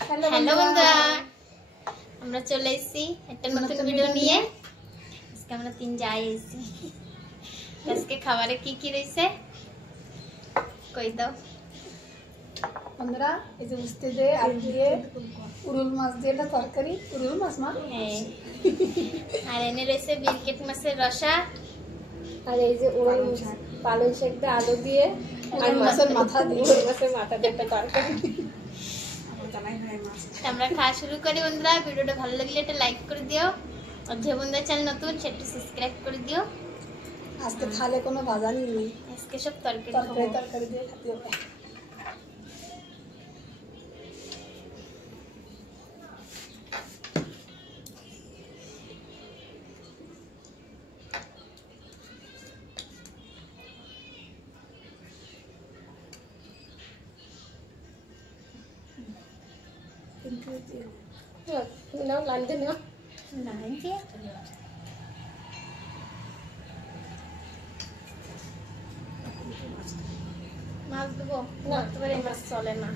হ্যালো বন্ধুরা, আমরা চলে এসেছি একটা নতুন ভিডিও নিয়ে। আজকে আমরা তিন যাই এসেছি। আজকে খাবারে কি কি রয়েছে কই দাও বন্ধুরা। এই যে উস্তে দিয়ে আলু দিয়ে উরুল মাছ দিয়ে একটা তরকারি, উরুল মাছ না, হ্যাঁ। আর এনে রয়েছে বিরকেট মাছের রসা, আর এই যে উড়ন পালং শাক দিয়ে আলু দিয়ে আর মাছের মাথা দিয়ে মাছের মাথা দিয়ে একটা তরকারি। আমরা খাওয়া শুরু করি বন্ধুরা। ভিডিওটা ভালো লাগলে একটা লাইক করে দিও, আর যে বন্ধুরা চ্যানেল নতুন সেটা সাবস্ক্রাইব করে দিও। আজকে থালে কোনো ভাজা নেই, আজকে সব তরকারি তরকারি খাবো। তরকারি দিয়ে খেতে হবে। নাও লাঞ্চে নাও। নাই যে মাছ দেবো না, তোমার এই মাছ চলে না।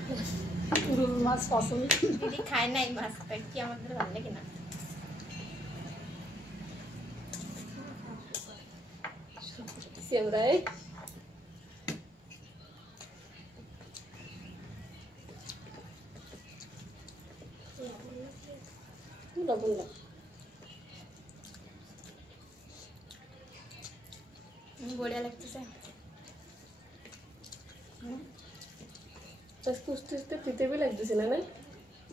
উরুল মাছ পছন্দ। দিদি খায় না এই মাছটা, কি আমাদের ভালো লাগে না। সেমরাই লবণ দাও। বড়িয়া লাগতেছে। আজকে উস্তে উস্তে পিতেবি লাগতেছে না? না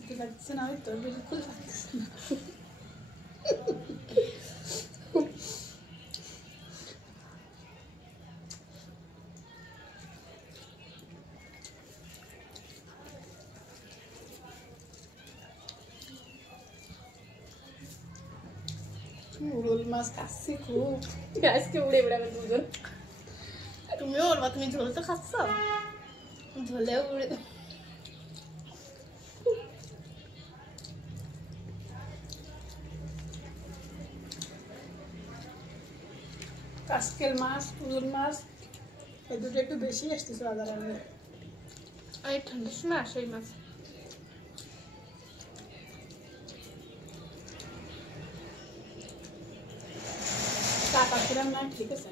কি লাগছে না, ওই তো বিলকুল লাগছে না। উরুল মাছ খাচ্ছি খুব। আজকে উড়ে বেড়াবে দুজন। তুমিও বলবা, তুমি ঝোল তো খাচ্ছ, ঝোলেও উড়ে। কাসকেল মাছ, উরুল মাছ এই দুটো একটু বেশি আসতেছে বাজারে। এই ঠান্ডার সময় আসে এই মাছ। টাকা কিরাম না, ঠিক আছে।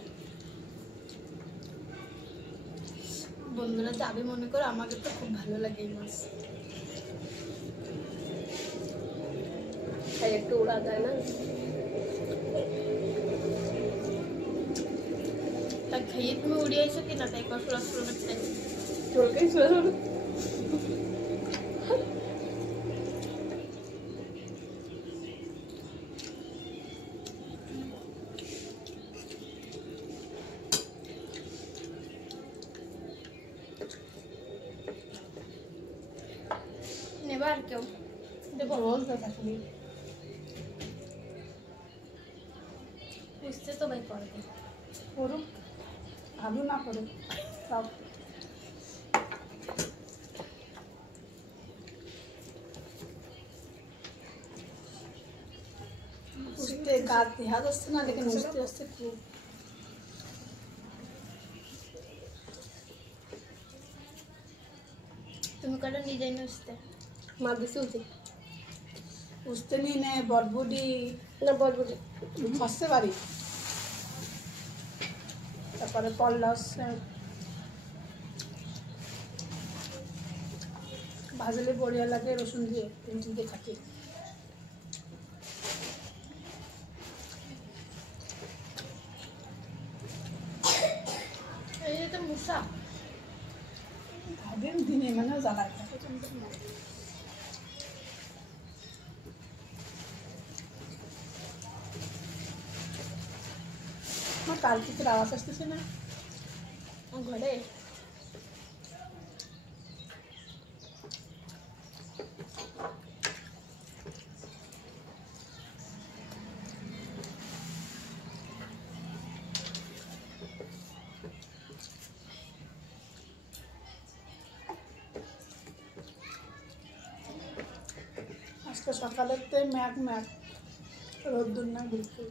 বন্ধুরা যাবে মনে করো, আমাকে তো খুব ভালো লাগে এই মাছ। তাই একটু উড়া যায় না? তা খেয়ে তুমি উড়িয়েছো কিনা, তাই কষ্ট রাস্তা চলকেই চলো। নেবা আর কেউ দেবো? বলতে থাকবি বুঝতে তো ভাই করবে। করুক, ভালো না করুক সব। উঠতে গাছ দেখা যাচ্ছে না, লেকিন উঠতে আসছে খুব। তুমি কটা নিজেই নুসতে মা দিছে উঠে উঠতে নিয়ে নে বরবুডি না বলবুটি খসতে পারি, তারপরে পল্লাস ভাজলে বড়িয়া লাগে রসুন দিয়ে, তিন দিয়ে খাটি। এই যে তো মুসা দিন দিনে মানে জ্বালায় থাকে। আমার কালকিতের আওয়াজ আসতেছে না ঘরে। আজকে সকালেতে ম্যাক ম্যাক রোদ্দুর না বিলকুল।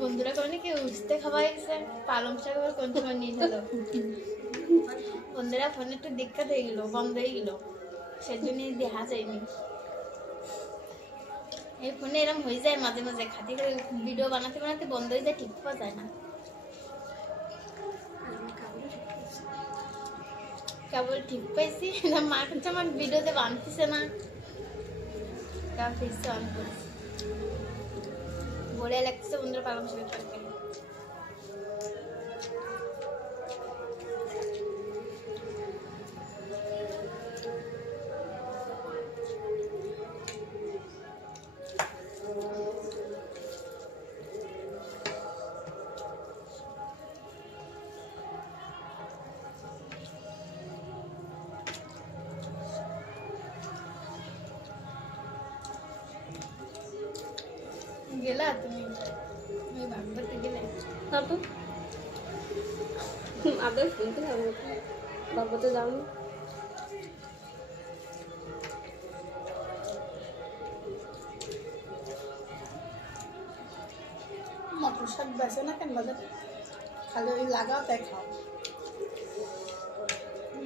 বন্ধুরা করে কি উঠতে খাওয়াইছে, পালং শাক আবার কোন সময় নিয়ে গেল। বন্ধুরা ফোনে একটু দিক্কত হয়ে গেল, বন্ধ হয়ে গেল, সেজন্য দেখা যায়নি। এই ফোনে এরকম হয়ে যায় মাঝে মাঝে, খাতি করে ভিডিও বানাতে বানাতে বন্ধ হয়ে যায়, ঠিক পাওয়া যায় না। কেবল ঠিক পাইছি না, মা কাছে আমার ভিডিওতে বানতেছে না, তা ফিরছে অন করছি। বলে লাগছে বন্ধুরা পালং শাকের তরকারি। गेला तुम्ही, मी भागवत गेले না তো আবার শুনতে হবে, বাবাতে যাও। মটর শাক বেছে না কেন বাজারে, খালি ওই লাগাও তাই খাও।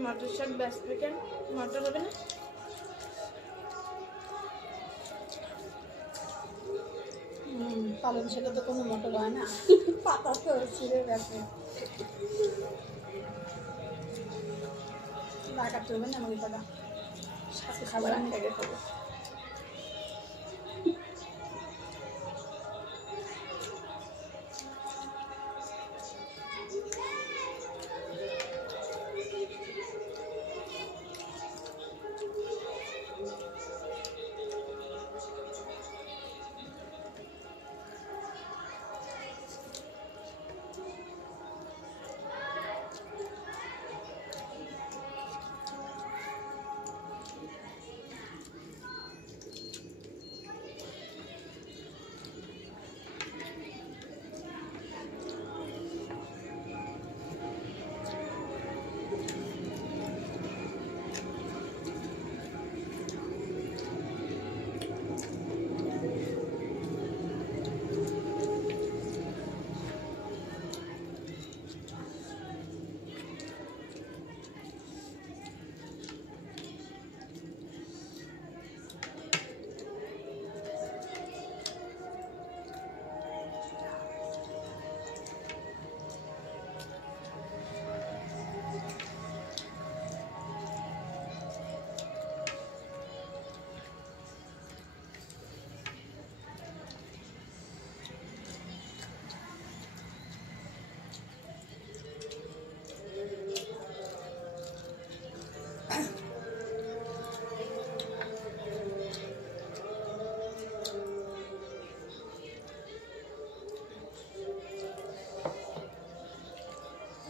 মটর শাক ব্যস্ত কেন, মটর হবে না? পালং শাকে তো কোনো মটর হয় না, পাতা তো ছিঁড়ে গেছে, লাগাতে হবে না আমাকে পাতা, সাথে খাবার আমি খেয়ে খাবো।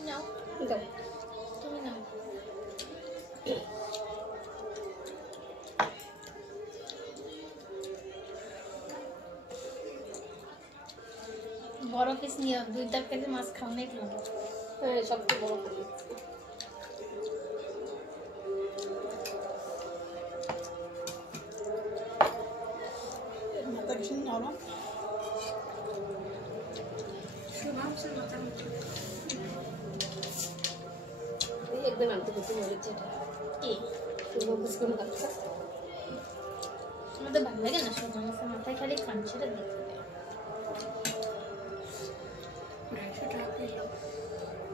নাও দাও। তুমি নাও। বড় পিস নিয়ে 2 কেজি মাছ খাও নাই খাও। হ্যাঁ সবচেয়ে বড় খালি মাথা ভীষণ নরম, এই একদম আনতে কিছু মরেছে এটা কি শুভ বুঝকুন কাটটা আমাদের ভালো লাগে না সব মানুষের মাথায় খালি খাঞ্চিটা দিতে হবে।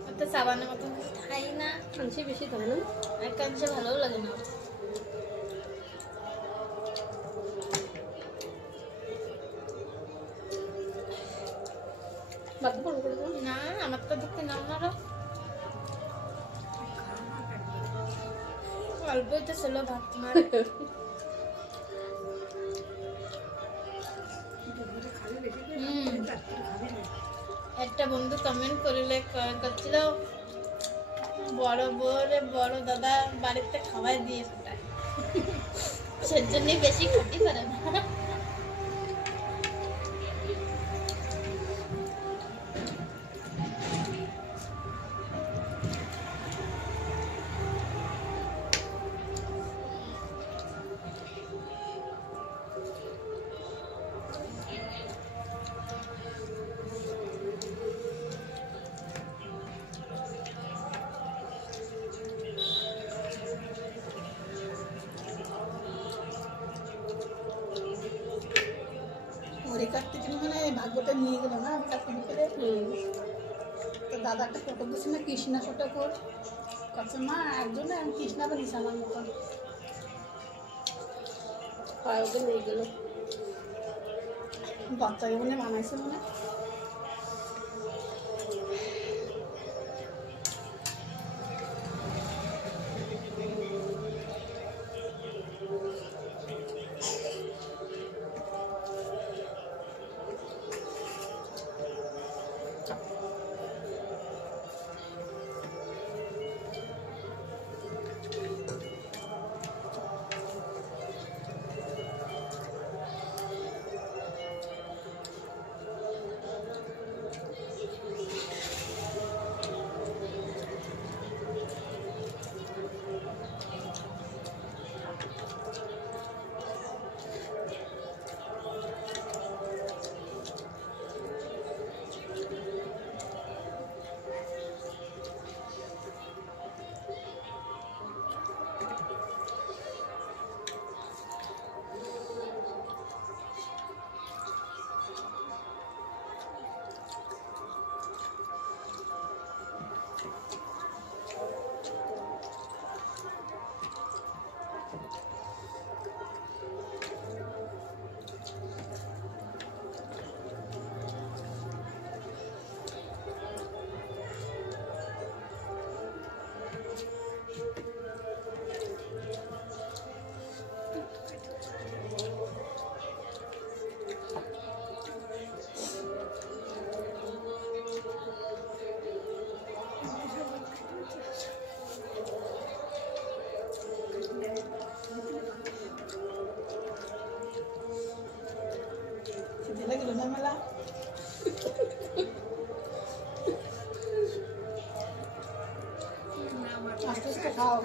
অত সাবানের মতন খাই না, কাঞ্চি বেশি ধরে না আর কাঞ্চে ভালোও লাগে না। বাদ বড় করে দাও। না আমার তো দেখতে নাম না অল্পই তো ছিল ভাত মার। একটা বন্ধু কমেন্ট করিলে করছিল বড় বউরে বড় দাদা বাড়িতে খাওয়াই দিয়ে ফোটায়, সেজন্য বেশি খাতে পারে না। ঘড়ি কাটতে গেলে মানে ভাগ্যটা নিয়ে গেল না আমি কাটতে বিকেলে। তো দাদা একটা ফটো দিচ্ছে না কৃষ্ণা ফটো কর কাছে মা একজনে আমি কৃষ্ণা তো নিশা আমার মতন হয় ওকে নিয়ে গেল। বাচ্চাকে মনে বানাইছে মনে লাগলো না মেলা আস্তে আস্তে খাও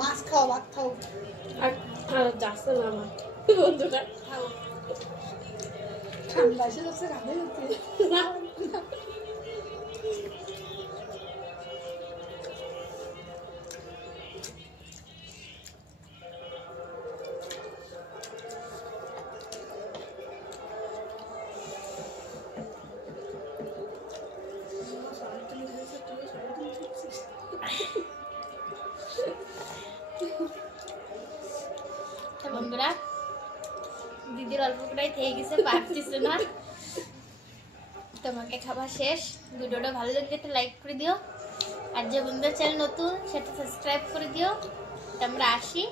মাছ খাও ভাত খাও আর যাচ্ছে না আমার বন্ধুরা খাও ঠান্ডা এসে যাচ্ছে রাধে যাচ্ছে বন্ধুরা দিদির অল্প কটাই থেকে গেছে পারতেছে না তোমাকে খাবার শেষ ভিডিওটা ভালো লাগলে একটা লাইক করে দিও আর যে বন্ধুরা চ্যানেল নতুন সেটা সাবস্ক্রাইব করে দিও আমরা আসি